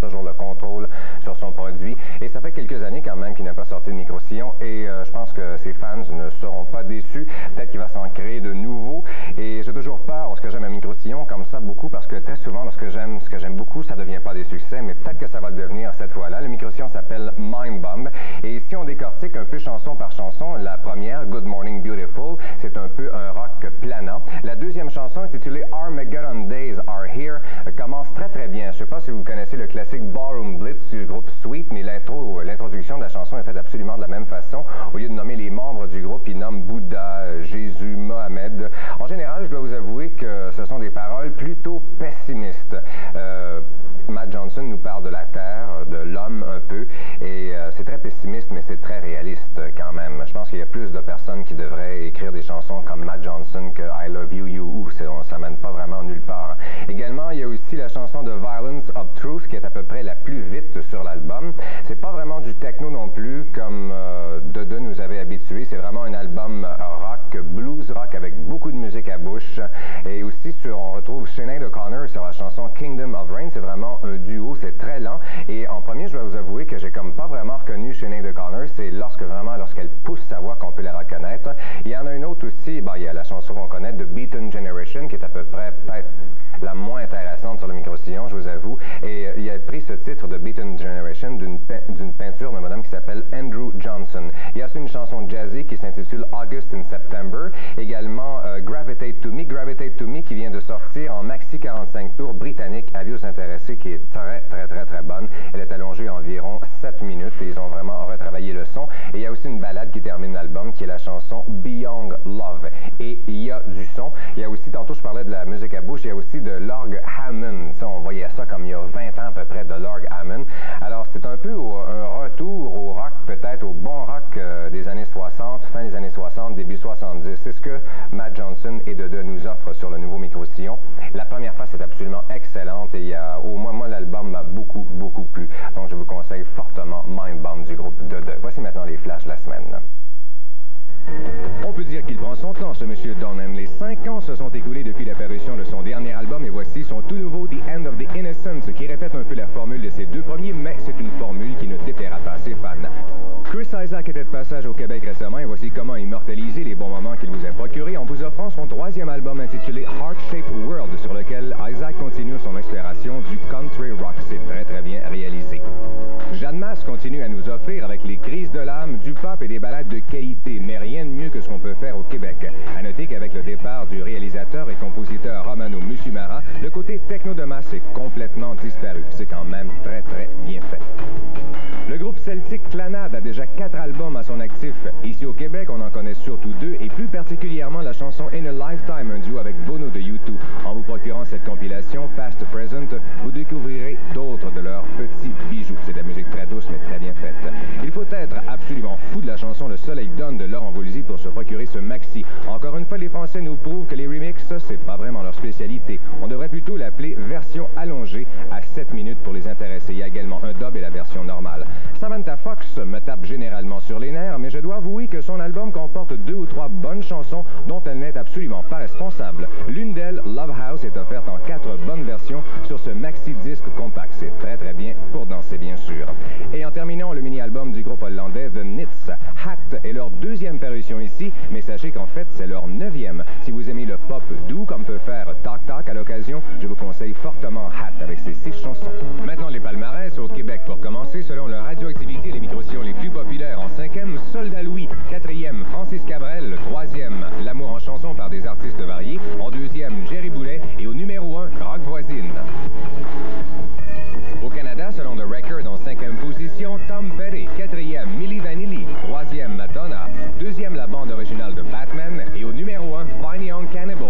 toujours le contrôle sur son produit. Et ça fait quelques années quand même qu'il n'a pas sorti de micro-sillon et je pense que ses fans ne seront pas déçus. Peut-être qu'il va s'en créer de nouveaux. Et j'ai toujours peur lorsque j'aime un micro-sillon comme ça beaucoup parce que très souvent lorsque j'aime ce que j'aime beaucoup, ça ne devient pas des succès, mais peut-être que ça va le devenir cette fois-là. Le micro-sillon s'appelle Mind Bomb. Et si on décortique un peu chanson par chanson, la première, Good Morning Beautiful, c'est un peu un rock planant. La deuxième chanson, intitulée Armageddon Days Are Here, commence très très bien. Je ne sais pas si vous connaissez le classique Ballroom Blitz du groupe Sweet, mais l'introduction de la chanson est faite absolument de la même façon. Au lieu de nommer les membres du groupe, ils nomment Bouddha, Jésus, Mohamed. En général, je dois vous avouer que ce sont des paroles plutôt pessimistes. Matt Johnson nous parle de la Terre, de l'homme un peu, et c'est très pessimiste, mais c'est très réaliste quand même. Je pense qu'il y a plus de personnes qui devraient écrire des chansons comme Matt Johnson que I Love You, You. Ça mène pas vraiment nulle part. Également, il y a aussi la chanson de Violence of Truth, qui est à peu près la plus vite sur l'album. C'est pas vraiment du techno non plus, comme Dede nous avait habitués. C'est vraiment un album rock, blues rock, avec beaucoup de musique à bouche. Et aussi, on retrouve Sinead O'Connor sur la chanson Kingdom of Rain. C'est vraiment un duo, c'est très lent. Et en premier, je dois vous avouer que j'ai comme pas vraiment reconnu Sinead O'Connor. C'est lorsqu'elle pousse sa voix qu'on peut la reconnaître. Il y en a une autre aussi, il y a la chanson qu'on connaît de Beaten Generation, qui est à peu près peut-être la moins intéressante sur le micro-sillon, je vous avoue. Et il a pris ce titre de Beaten Generation d'une peinture d'un madame qui s'appelle Andrew Johnson. Il y a aussi une chanson jazzy qui s'intitule August in September. Également Gravitate to Me qui vient de sortir en maxi 45 tours britannique, avis aux intéressés, qui est très très très très bonne. Elle est allongée environ 7 minutes et ils ont vraiment retravaillé le son. Et il y a aussi une balade qui termine l'album qui est la chanson Beyond Love. Et il y a du son. Il y a aussi, tantôt je parlais de la musique à bouche, il y a aussi de l'orgue Hammond. Ça, on voyait ça comme il y a 20 ans à peu près, de l'orgue Hammond. Alors c'est un peu un retour au rock, peut-être au bon rock des années 60, fin des années 60, début 70. C'est ce que Matt Johnson et Dede nous offrent sur le nouveau micro-sillon. La première phase est absolument excellente et au moins moi l'album m'a beaucoup plu. Donc je vous conseille fortement Mind Bomb du groupe Dede. Voici maintenant les flashs de la semaine. On peut dire qu'il prend son temps, ce monsieur Don Henley. 5 ans se sont écoulés depuis l'apparition de son dernier album et voici son tout nouveau The End of the Innocence qui répète un peu la formule de ses deux premiers, mais c'est une formule qui ne déplaira pas à ses fans. Chris Isaak était de passage au Québec récemment et voici comment immortaliser les bons moments qu'il vous a procurés en vous offrant son troisième album intitulé Heart-Shaped World sur lequel Isaac continue son exploration du country rock. C'est très très bien réalisé. Jeanne Masse continue à nous offrir avec les crises de l'âme, du pop et des ballades de qualité, mais rien de mieux que ce qu'on peut faire au Québec. À noter qu'avec le départ du réalisateur et compositeur Romano Musumara, le côté techno de Masse est complètement disparu. C'est quand même très très bien fait. Le groupe celtique Clannad a déjà 4 albums à son actif. Ici au Québec, on en connaît surtout 2 et plus particulièrement la chanson In a Lifetime, un duo avec Bono de U2. En vous procurant cette compilation Past Present, vous découvrirez d'autres de leurs petits bijoux. C'est de la musique très douce mais très bien faite. Il faut être absolument fou de la chanson Le Soleil donne de Laurent Voulzy pour se procurer ce maxi. Encore une fois, les Français nous prouvent que les remixes, c'est pas vraiment leur spécialité. On devrait plutôt l'appeler version allongée à 7 minutes pour les intéressés. Il y a également un dub et la version normale. Samantha Fox me tape généralement sur les nerfs, mais je dois avouer que son album comporte 2 ou 3 bonnes chansons dont elle n'est absolument pas responsable. L'une d'elles, Love House, est offerte en 4 bonnes versions sur ce maxi-disque compact. C'est très très bien pour danser, bien sûr. Et en terminant, le mini-album du groupe hollandais The Nits. Hat est leur 2e parution ici, mais sachez qu'en fait, c'est leur 9e. Si vous aimez le pop doux, comme peut faire Talk Talk à l'occasion, je vous conseille fortement Hat avec ses 6 chansons. Maintenant, les palmarès au Québec. Pour commencer, selon le radioactivité, les micro-sillons les plus populaires. En 5e, Soldat Louis. 4e, Francis Cabrel. 3e, L'amour en chanson par des artistes variés. En 2e, Jerry Boulet. Et au numéro 1, Rock Voisine. Au Canada, selon The Record, en 5e position, Tom Petty. 4e, Milli Vanilli. 3e, Madonna. 2e, la bande originale de Batman. Et au numéro 1, Fine Young Cannibals.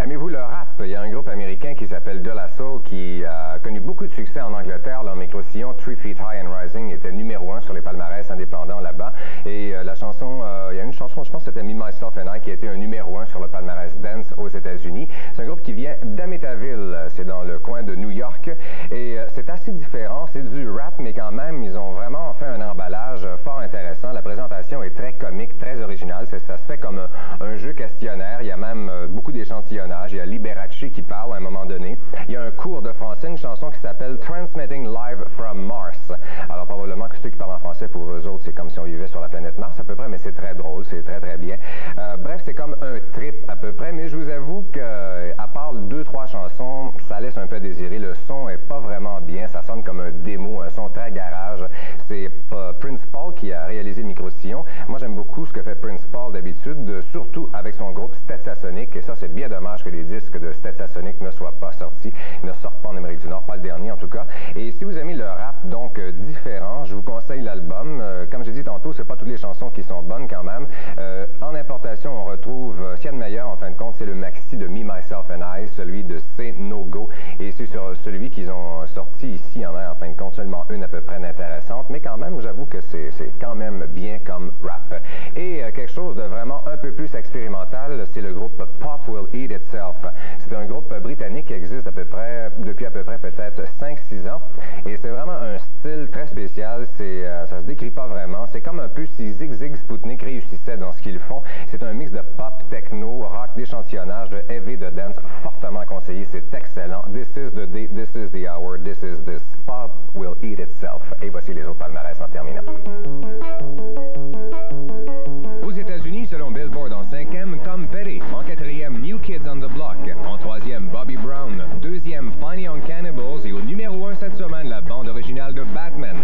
Aimez-vous le rap? Il y a un groupe américain qui s'appelle De La Soul qui a connu beaucoup de succès en Angleterre. Leur micro-sillon 3 Feet High and Rising était numéro 1 sur les palmarès indépendants là-bas. Et la chanson, il y a une chanson, je pense que c'était Me, Myself and I, qui a été un numéro 1 sur le palmarès dance aux États-Unis. C'est un groupe qui vient d'Amityville, c'est dans le coin de New York. Et c'est assez différent, c'est du rap, mais quand même, ils ont vraiment fait un emballage fort intéressant. La présentation est très comique, très originale. Ça se fait comme un jeu questionnaire. Il y a même beaucoup d'échantillons. Il y a Liberace qui parle à un moment donné. Il y a un cours de français, une chanson qui s'appelle s'appelle Transmitting Live from Mars. Alors probablement que ceux qui parlent en français, pour eux autres, c'est comme si on vivait sur la planète Mars à peu près, mais c'est très drôle, c'est très très bien. Bref, c'est comme un trip à peu près, mais je vous avoue qu'à part 2-3 chansons, ça laisse un peu à désirer. Le son est pas vraiment bien, ça sonne comme un démo, un son très garage. C'est Prince Paul qui a réalisé le micro-sillon. Moi, j'aime beaucoup ce que fait Prince Paul d'habitude, surtout avec son groupe Stetsasonic, et ça, c'est bien dommage que les disques de Stetsasonic ne soient pas sortis, ne sortent pas en Amérique du Nord, pas le dernier en tout cas. Et si vous aimez le rap, donc différent, je vous conseille l'album. Comme j'ai dit tantôt, c'est pas toutes les chansons qui sont bonnes quand même. En importation, on retrouve, s'il y a de meilleur en fin de compte, c'est le maxi de Me, Myself and I, celui de Say No Go, et c'est sur celui qu'ils ont sorti ici, il y en a en fin de compte seulement une à peu près d'intéressante, mais quand même, j'avoue que c'est quand même bien comme rap. Et quelque chose de vraiment un peu plus expérimental, c'est le groupe Pop Will Eat Itself. C'est un groupe britannique qui existe depuis à peu près peut-être 5-6 ans, et c'est vraiment un style très spécial, ça se décrit pas vraiment, c'est comme un peu si Zig Zig Sputnik réussissait dans ce qu'ils font. C'est un mix de pop, techno, rock, d'échantillonnage, de heavy, de dance, fortement conseillé, c'est excellent. This is the day, this is the hour, this is this. Pop Will Eat Itself. Et voici les autres palmarès en terminant. Aux États-Unis, selon Billboard, en 5e, Tom Petty. En 4e, New Kids on the Block. En 3e, Bobby Brown. 2e, Funny on Cannibals. Et au numéro 1 cette semaine, la bande originale de Batman.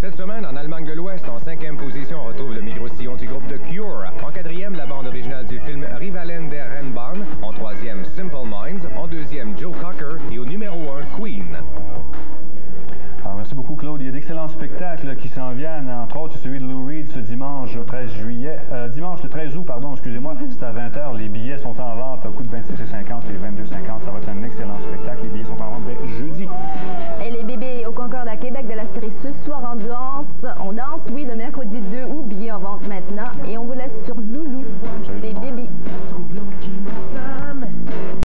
Cette semaine, en Allemagne de l'Ouest, en 5e position, on retrouve le micro-sillon du groupe The Cure. En 4e, la bande originale du film Rivalen der Rennbahn. En 3e, Simple Minds. En 2e, Joe Cocker. Et au numéro 1, Queen. Alors, merci beaucoup, Claude. Il y a d'excellents spectacles qui s'en viennent, entre autres celui de Lou Reed ce dimanche 13 juillet. Dimanche le 13 août, pardon, excusez-moi, c'est à 20h. Les billets sont en vente au coût de 26,50 et 22,50. Ça va être un excellent spectacle. Les billets sont en vente dès jeudi. Et les bébés au Concorde à Québec de la série Ce soir on danse, oui, le mercredi.